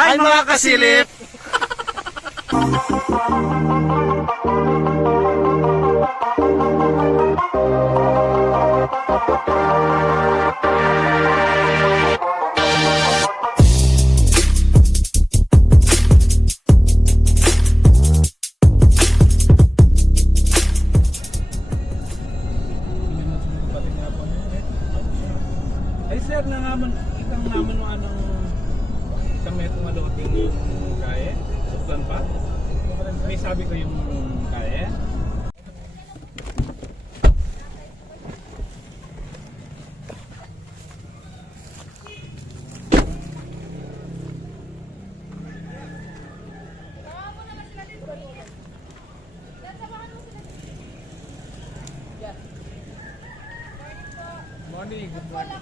Hi mga kasilip! Ay sir, nangaman, itang naman mo anong isang metong maluting yung kaya? Suklan pa? May sabi ko yung kaya? Morning, good morning.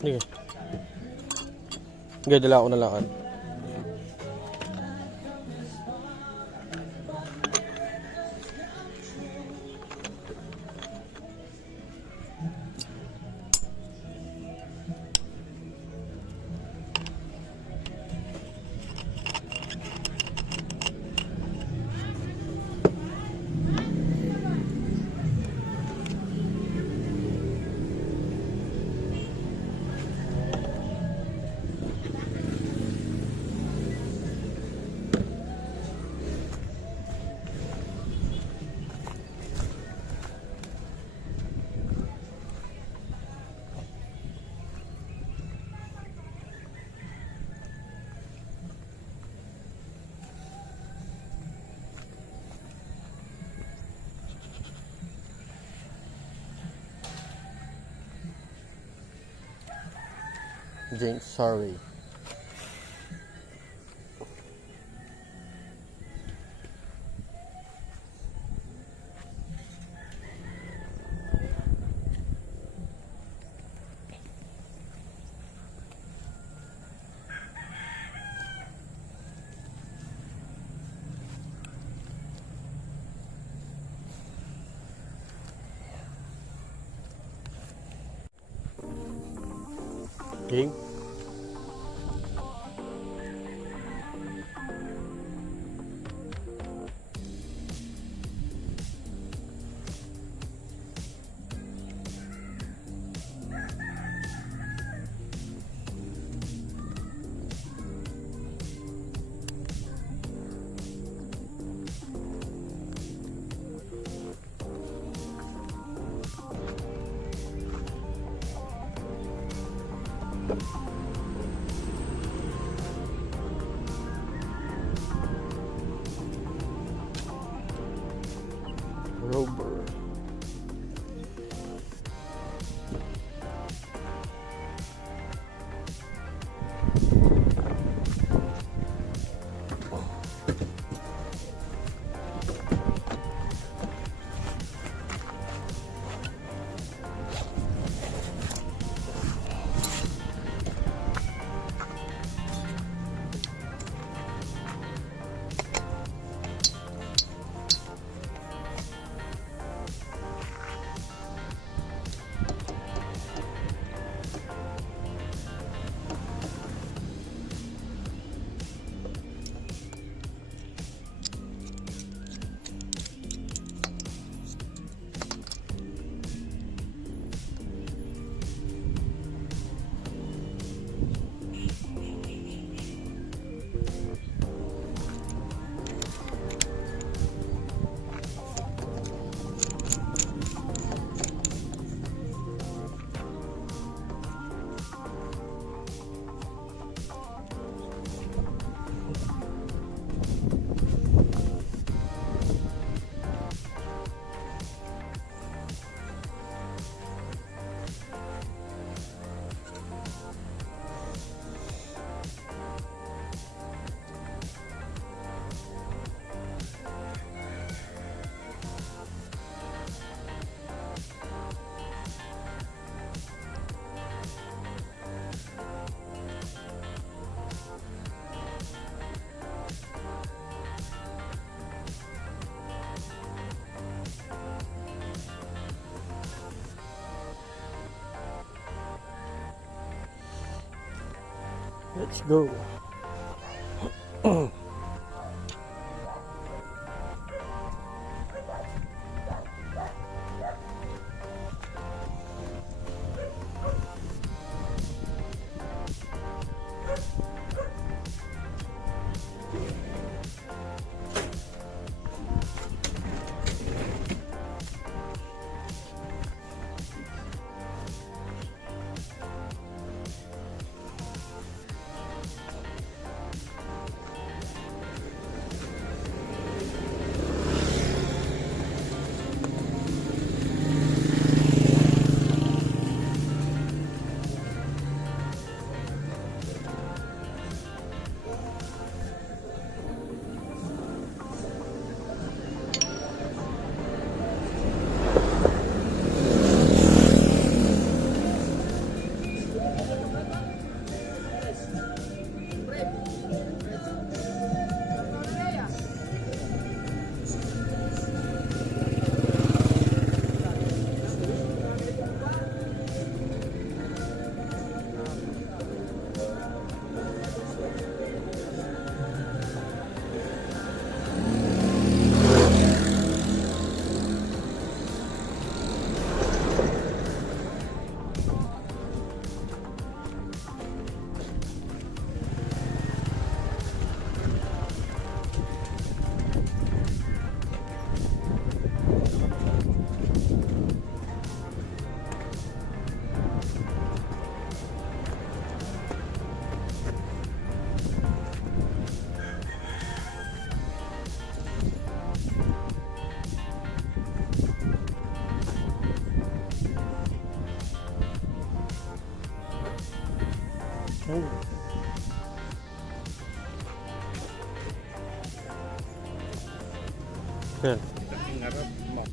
Sige. Sige, dala ako na lakad. James, sorry. King? Rover. Let's go. Oh. Yan. Ang harap mo.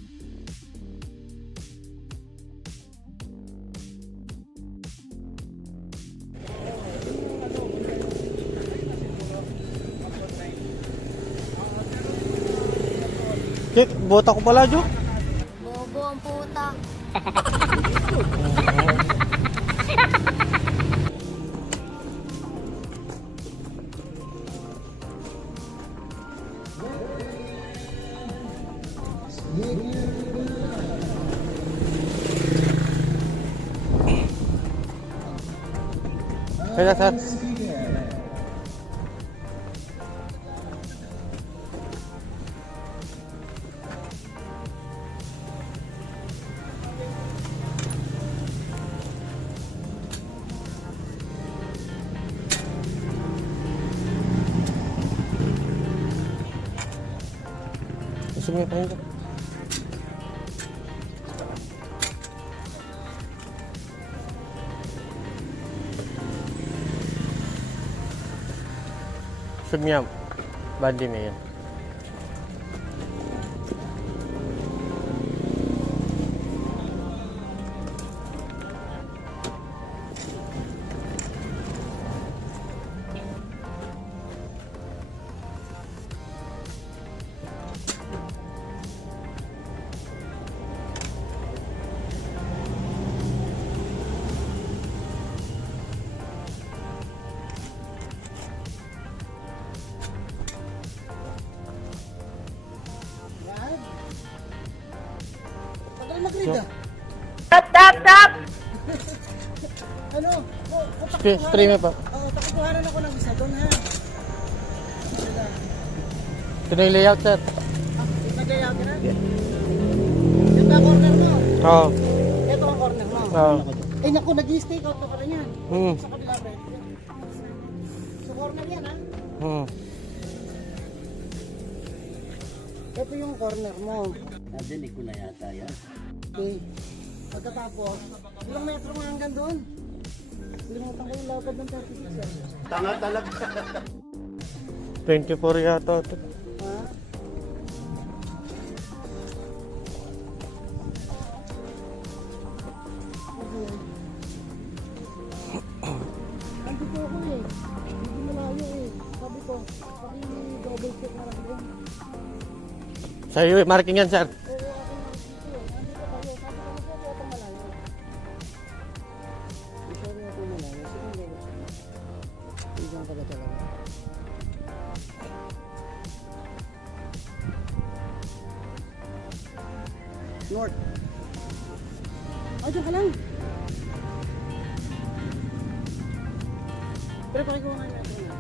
Kit, bota ko pala, Jo. Bobo ang puta. Kaya, sir. Gusto mo yung pahinga? Gusto mo yan? Bandi na yan. Tagal mag-read ah. Tap! Ano? Streamer pa. Takukuhanan ako ng isa doon ha. Sige. Ito na yung layout, sir. Nag-layout ka na? Yung ba corner mo? Oo. Ito ang corner mo. Oo. Eh naku, nag-stay out ka pa rin yan. Hmm. Sa kabila ba? Sa corner yan ha. Hmm. Ito yung corner mo. Nadinig ko na yata yan. Okay. Pagkatapos, ilang metro nga hanggang doon? Limutan ko yung lakad ng 36 yan. Tanga talaga. 24 yata ito. Ha? Andito ako eh. Hindi malayo eh. Sabi ko, paki-double check na lang doon. Sa'yo, marking yan, sir. Oo, ako na dito. Nandito kayo. Sabi ko, masyado ako malayo. Masyado ako malayo. Sige, North. Diyan ka lang. Pero pakikuha nga yung metro na.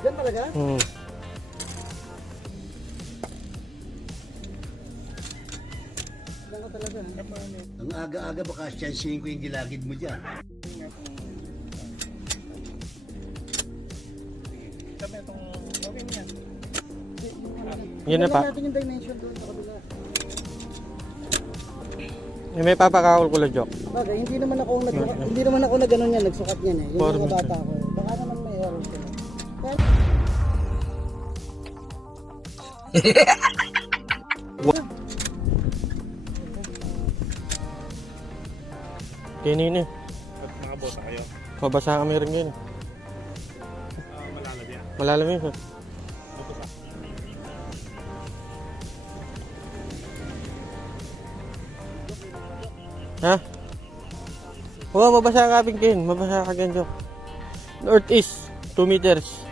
Diyan talaga? Diyan ka talaga. Ang aga-aga baka siyansihin ko yung gilagid mo dyan. Sabi itong okay niya. Yun na pa. Tingnan natin yung dimension doon sa kabila. May papakalkulo, Jok. Bagay, hindi naman ako nag-ano niyan, nagsukat niyan eh. Yung For mga me, bata ko. Baka naman may error sila. Pero, Kinini. Pag nakabota kayo, Mabasa kami rin yun. malalag yan. Malalam yun. Buto pa. Ha? Oo, mabasa ka Kin. Mabasa ka Kin, Jok. Northeast, 2 meters.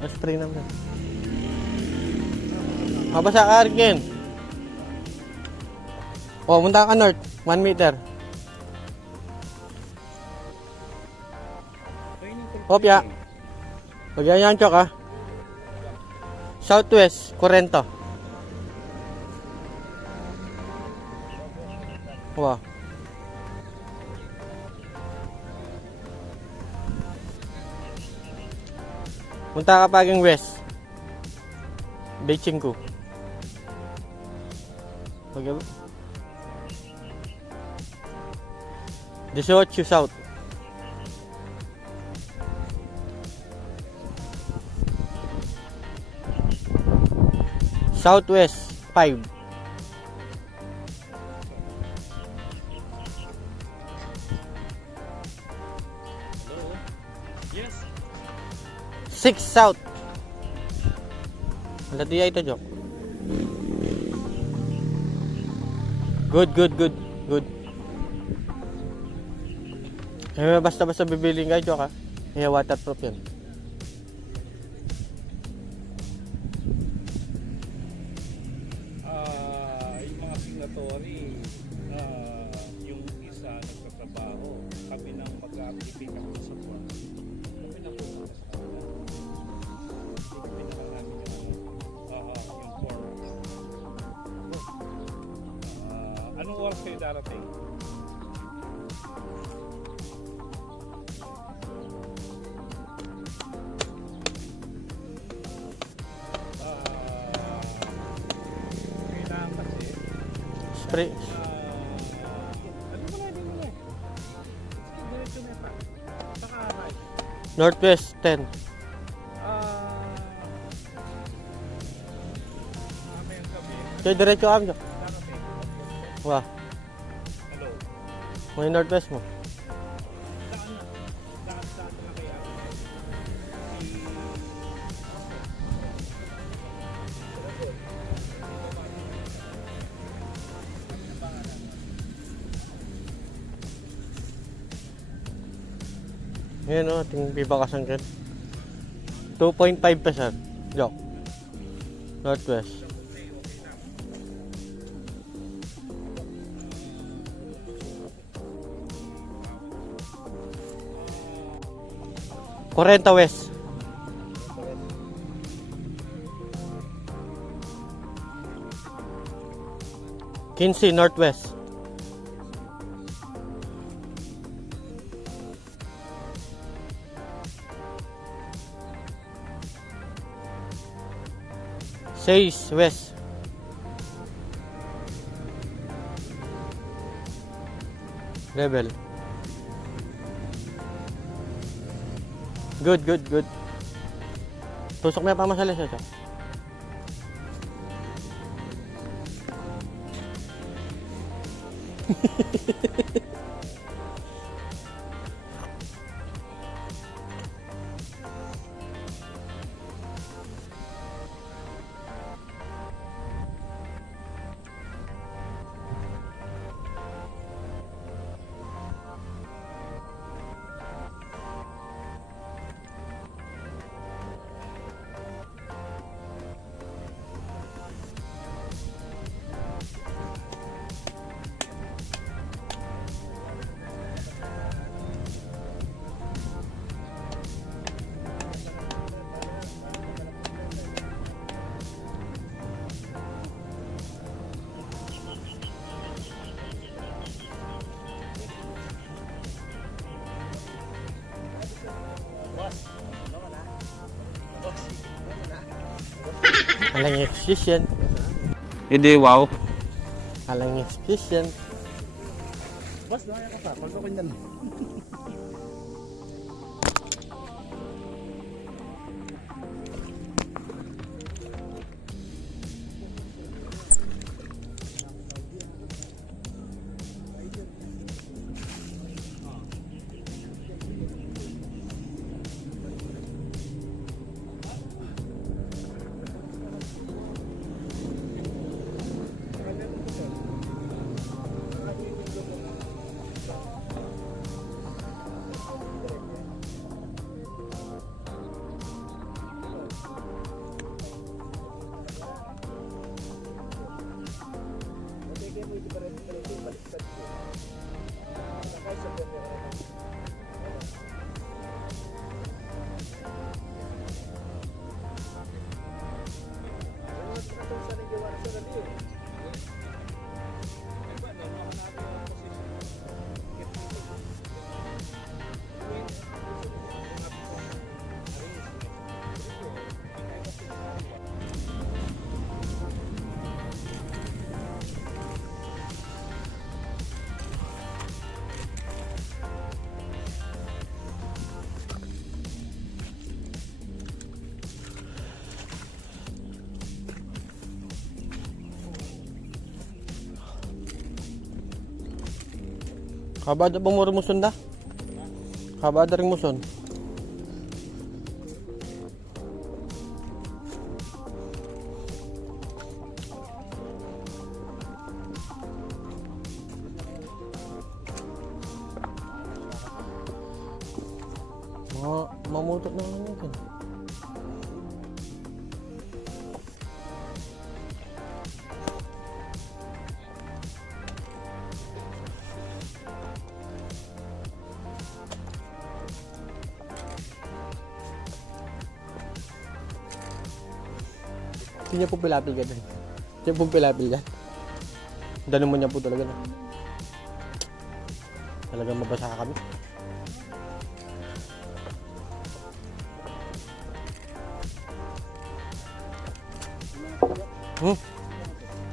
That's 3 naman. Mabasa ka rin Kin. O, punta ka north, 1 meter. Kopya. Pagyan Chok ha. Southwest, 40. Wow. Punta ka paging west. Beijing ko. Pag 18 south. Southwest 5. Yes. 6 south. Wala diya ito, Jok. Good. Basta bibiling ka, Jok ha. Waterproof yan. Yung mga signatory, yung isa nagtatrabaho, kami nang mag-a-apply kami sa form. Kami nang pumunta sa kanila. Kami nang namin yung form. Anong oras kayo darating? Kailangan kasi Spray. ano ba din mo eh? Diretso na pa. Saka right. Northwest 10. Mamayang gabi. Kaya diretso ka, Jok. Darating. Wow. Hello. May northwest mo. Daan na. Daan na kaya. Ngayon o, ating bibakasan Kin. 2.5%. Jok. Northwest. Correnta West. Quincy Northwest. Seis West. Level. Good. Tusok na pa masalis siya. Alang excuse yan. Hindi, wow. Alang excuse yan. Boss, dahil ka pa. Pagod ko yan. Kabada bang mo rumuson da? Kabada rin muson. Mamutot na naman yun. Hindi niya po pilapil ka din. Hindi niya po pilapil yan. Danon mo niya po talaga na. Talagang mabasa ka kami.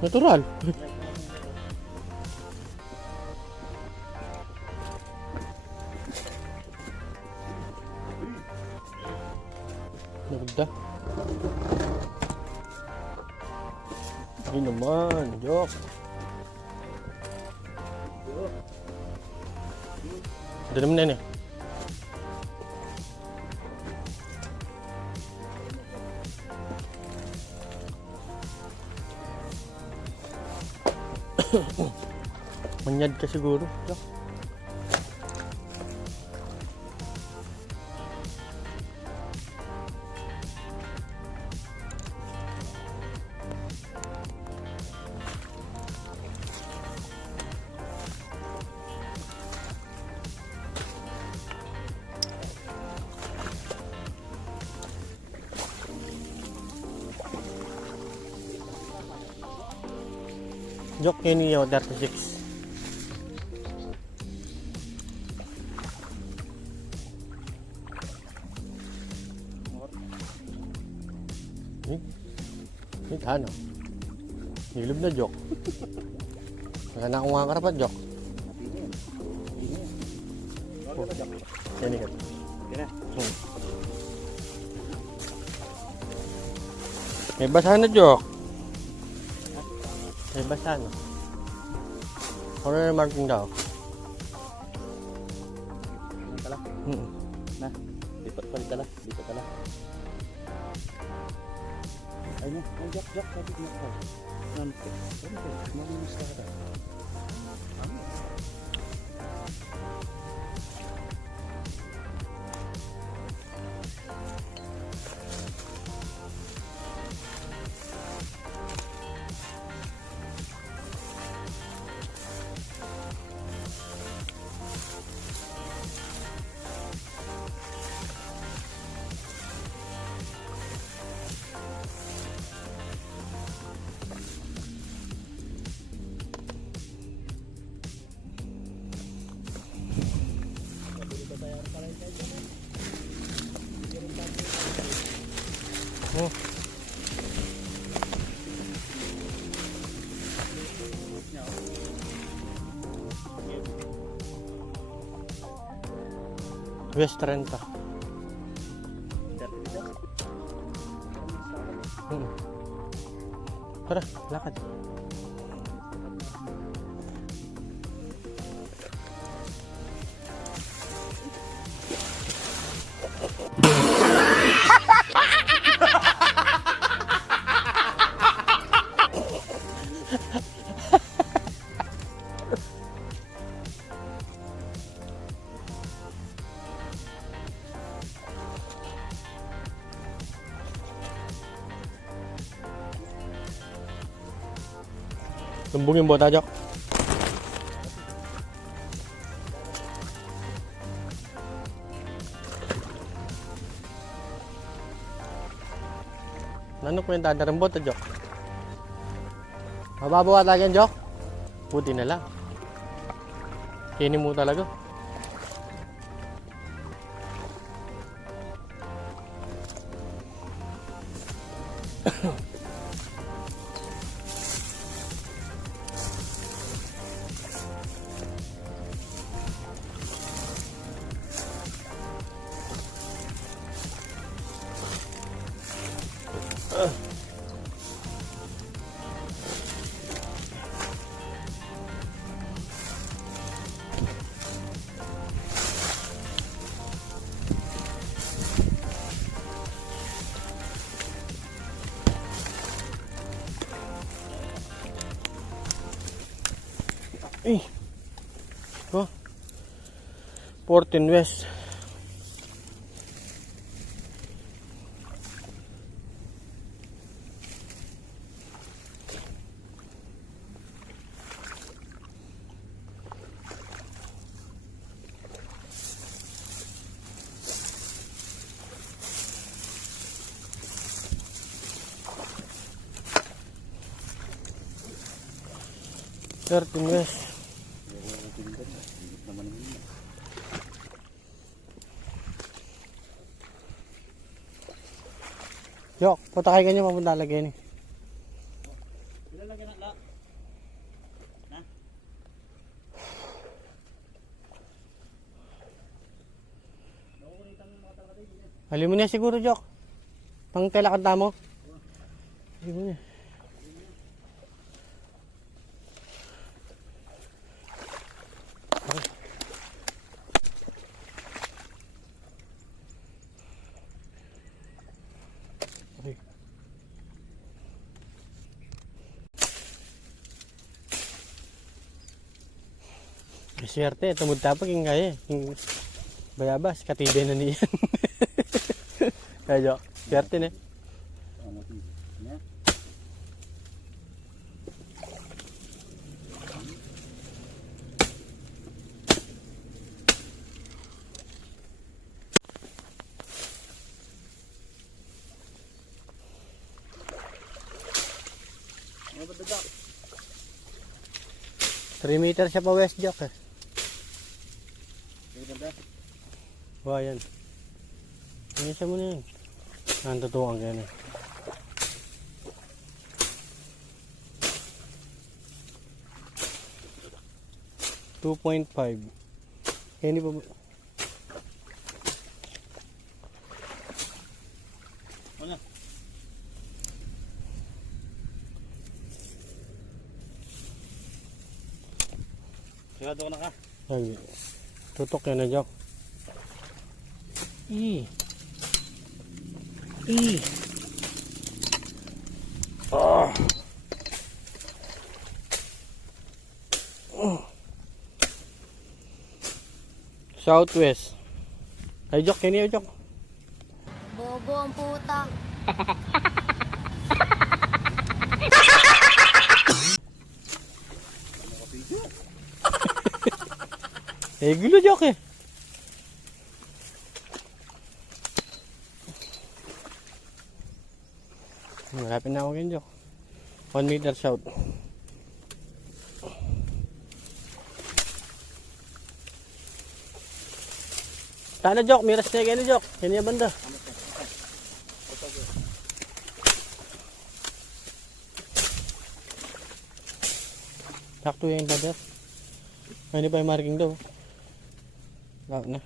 Natural. Nagda. Ay naman, joke. Ada naman na yan eh. Manyad ka siguro. Joke. Joke yun yung 36. Ano? Hilib na joke. Wala na akong makakarapat joke. Yan ikat. May basahan na joke. May basahan na. Corner marking daw. Tala. Na. Dito pala. Dito pala. Ayun, jak sabi ko na. Nanti. Malinis ka ka. West 30. Tara, lakad. Lumbungin mo tayo. Ano kwenta na rin bota, Jok? Mababawa tayo yan, Jok? Buti na lang. Kinin mo talaga. Eh. Oh. 14 West. West. Yok, punta kayo ganyan mapunta lagyan eh. Ilalagyan na. Hali mo niya siguro, Jok. Pang telakad mo. Hali mo niya. Swerte, tumod tapag yung kaya. Yung bayabas, katibay na niyan. Kaya, swerte na. Ano ba dadak? 3 meters siya pa west, Jok eh. Wah, yan. Ini siya muna yan. Ang totoo ang gano'n. $2.5. Kaya hindi pa ba? Ano? Sigado ka na ka? Lagi. Tutok yan na, Jok. Oh. Southwest. Ay, Jok, kini Jok. Bobo ang puta. Eh, gulo, Jok eh. Malapit na ako ngayon, Jok. 1 meter south. Sana, Jok, miras na kayo, Jok. Yan yung banda. Sakto yung brother. Hindi pa yung marking daw. Wala na.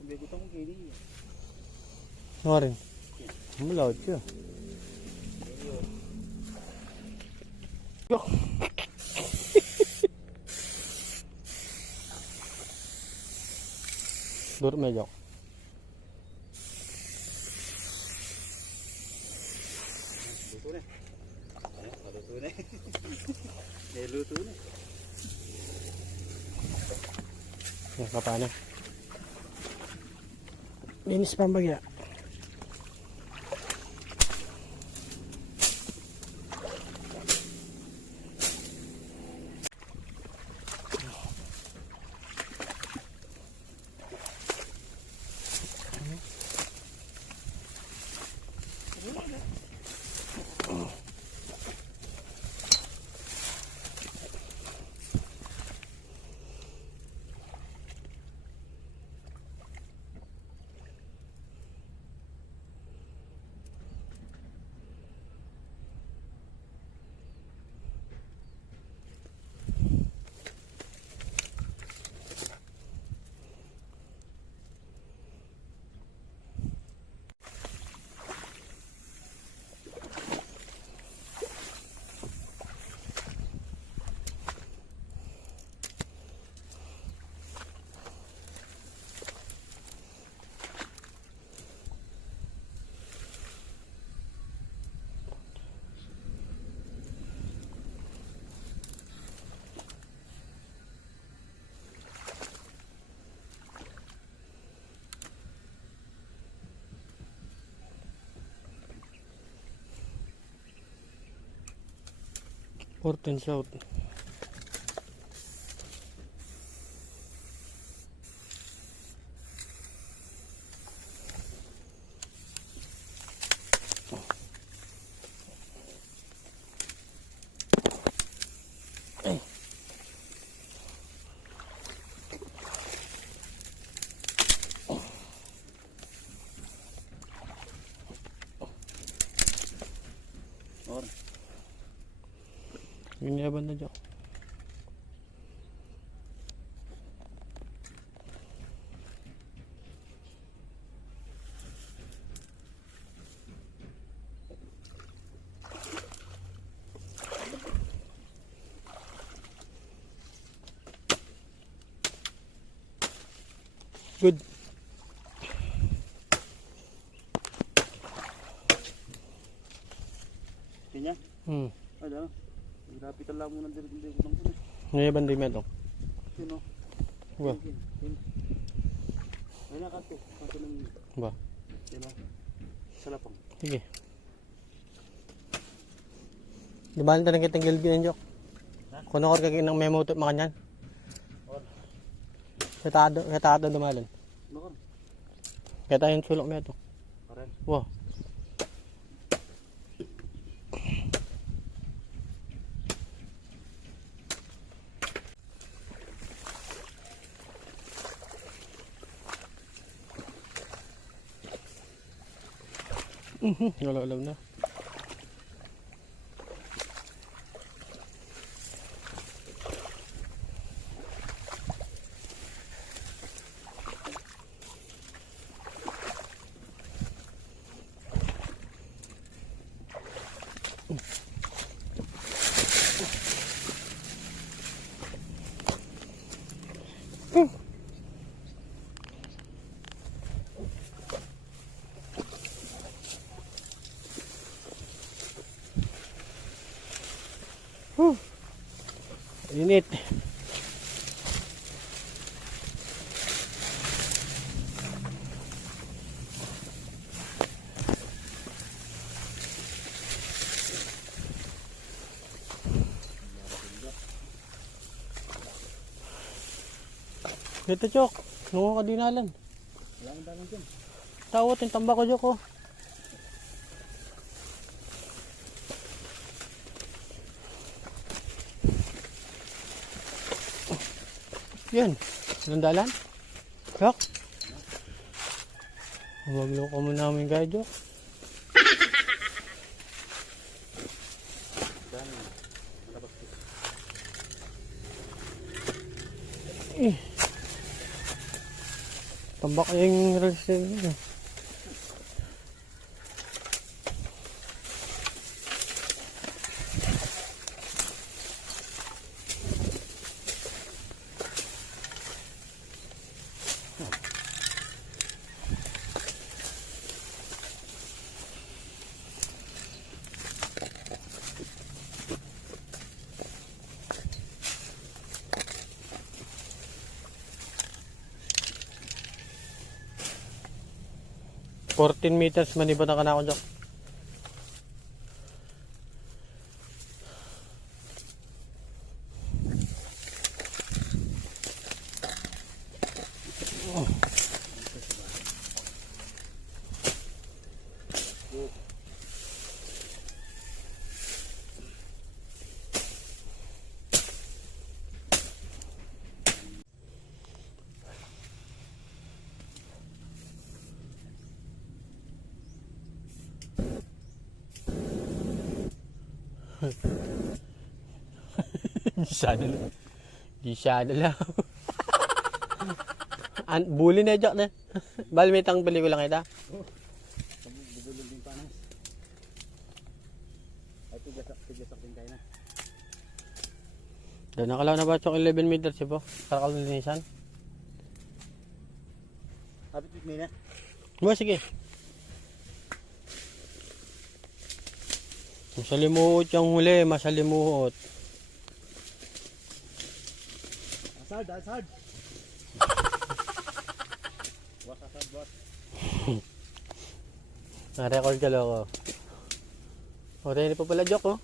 Begot akong kini. Ano rin? Malawad siya. Yo! Duro medyo. Luto na. Ano? Luto na. Luto na. Yan, kapana. Linis pa ang bagya. North and south. Or. Yung yaban na dyan. Good. Kanya? Ada. Dapitan lang muna din ng puno. Yung yaban di meto. Sino? Ba? Ay nakato. Kato ng Ba? sino? Salapang. Sige. Di ba nito nakitang gilgin ng jok? Kung ako kagin ng memo to makanyan. Katado dumalan. Bakit? Kaya tayong sulok mo ito. Karen. Wow. Wala na. Init. Dito, Chok. Nungo ka dinalan. Wala nang dalang dyan. Tawot yung tambako, Chok, oh. Yan. Anong dalan? Chok. Huwag loko mo namin, guys, Chok. Tambak yung reels nila. $14 meters manibot na ka na ako dyan. Di sana lang. Bully na Jack na. Bali may tang pelikula kita. Bubulog din panas. Ay, tigasak din kayo na. Doon nakalaw na ba yung 11 meters po? Para kalinisan. Habit with me na. Sige. Masalimuot yung huli, masalimuot. Asard. Boss, asard, boss. Na-record ka loko. O, tayo pa pala joke, oh.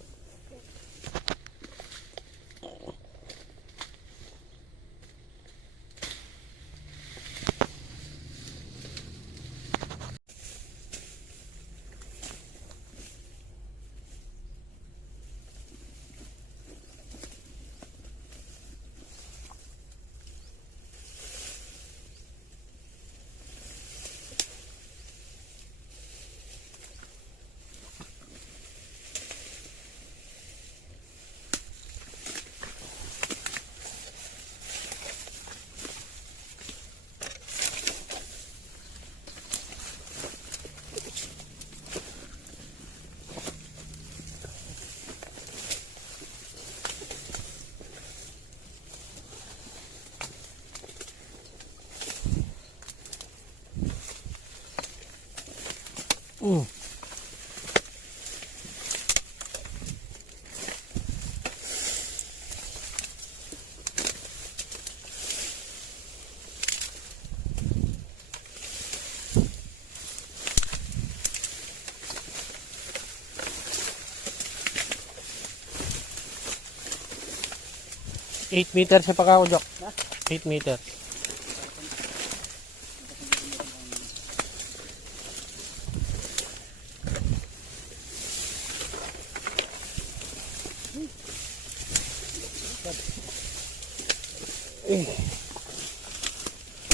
Mm. Eight meters sa pagkakujok. 8 meters.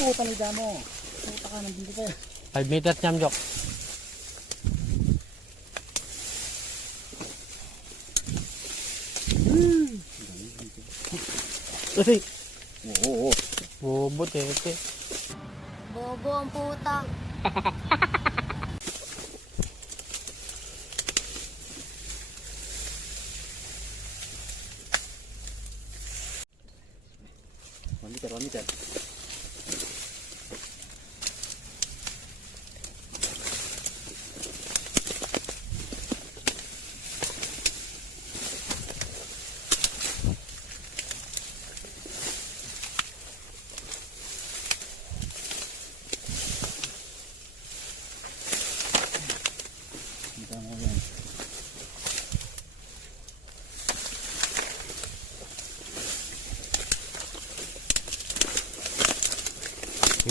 Puta ni Damo. Puta ka, nandito pa. 5 meters niyam jok. Kasi. Oo. Bobo, tete. Bobo ang puta. One meter.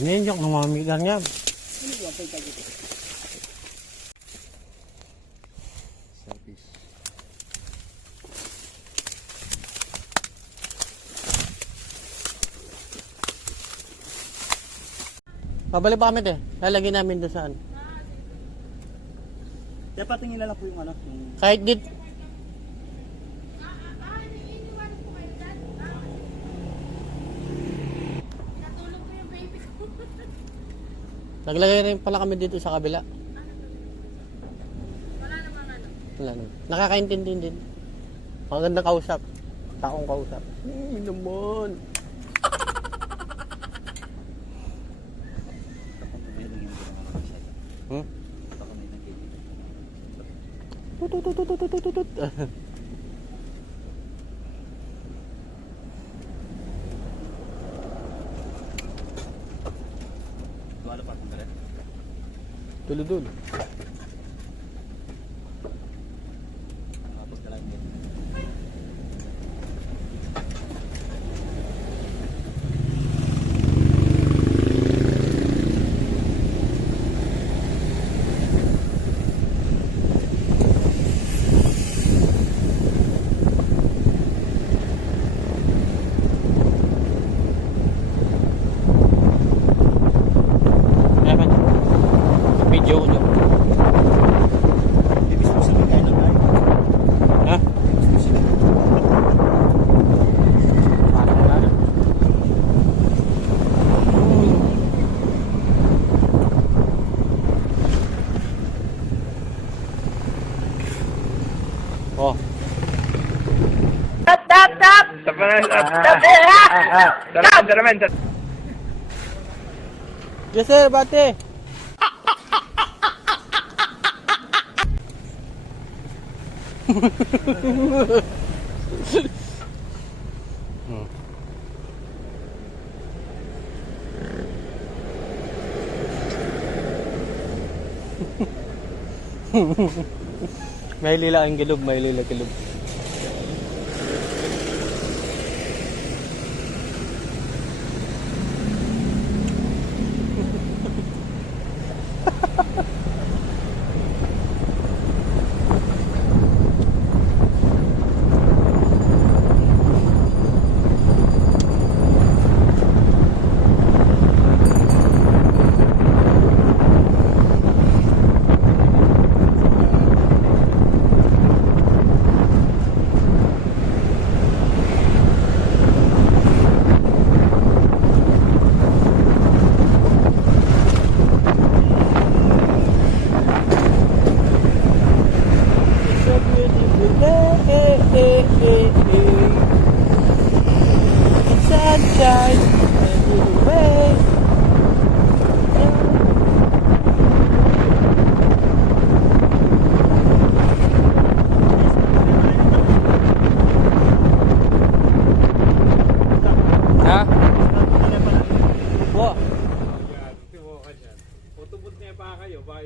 Ini jok namamigarnya. Service. Pabalik pa kami te. Lalagyan namin doon saan. Dapat tingin na lang po yung ano. Kahit dit. Naglagay rin pala kami dito sa kabila. Wala naman. Nakakaintindi din. Magandang kausap. Taong kausap. Naman. Hmm? Tutututututututut. Dulu-dulu. Ayan, video ko dyan. Ibig sabihin kayo ng live. Ha? Parang wala na. Oh. Yes sir, bate. May lila ang gilub, may lila gilub. It's a beautiful day. Sunshine everywhere. Ha? Wow. Yan, tibukan yan. O tubod niya pa kayo, by...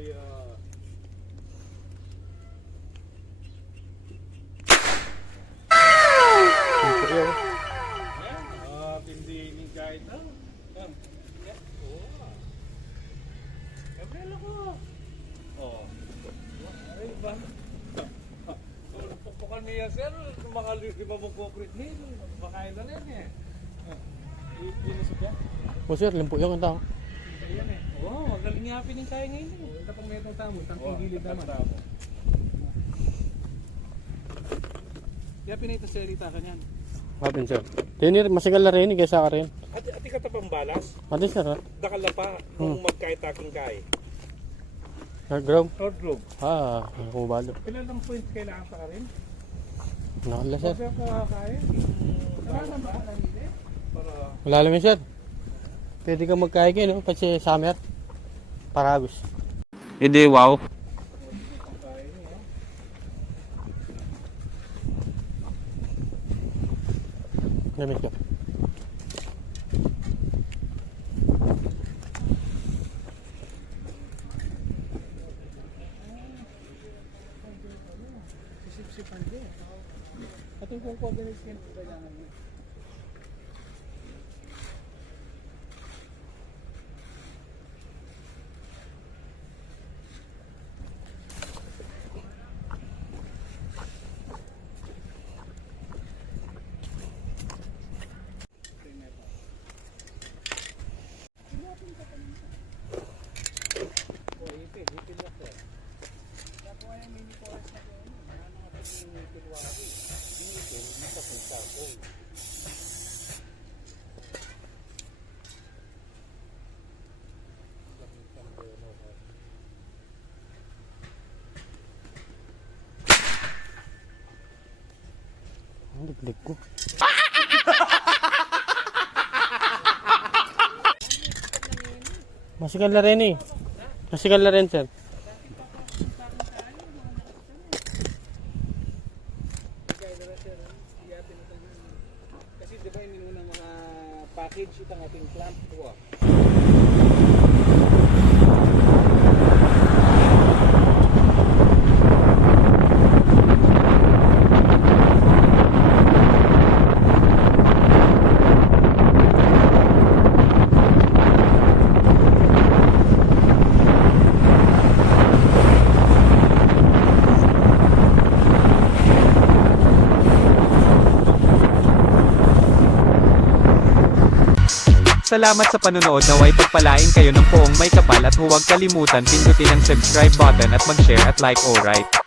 Pindihin kahit na. Gabriela ko. Oh. Ay ba? Pupukan niya sir, mga lima mong concrete niya, makain na rin eh. Inisip yan? O sir, limpo yung tao. Ayan eh. Wow, magaling nga piningkaya ngayon eh. Ito pang metong tamo, tangking gilid naman. Kaya pinay ito serita ka niyan. Mapin sir. Tinir, masigal na rin, kaysa ka rin. Ati ka tapang balas, Ate sir, ha? dakala pa kung magkait aking kay. Nag-ground. Road group. Ah, kumabalo. Ilan ang points kailangan pa ka rin? Nakala sir. Kaya kung kaya, wala ba? Para Wala lang yun sir. Pwede ka magkaigin, no? Kasi summer. Paragos. hindi, wow. Gamit ko. Sisip-sipan din. At yung coordinates yan, kailangan mo. Ang liglig ko. Masikal na rin eh. Masikal na rin, sir. Kasi di ba yung unang mga package itong ating plant po ah. Salamat sa panunood, naway pagpalain kayo ng poong may kapal at huwag kalimutan pindutin ang subscribe button at mag-share at like, alright.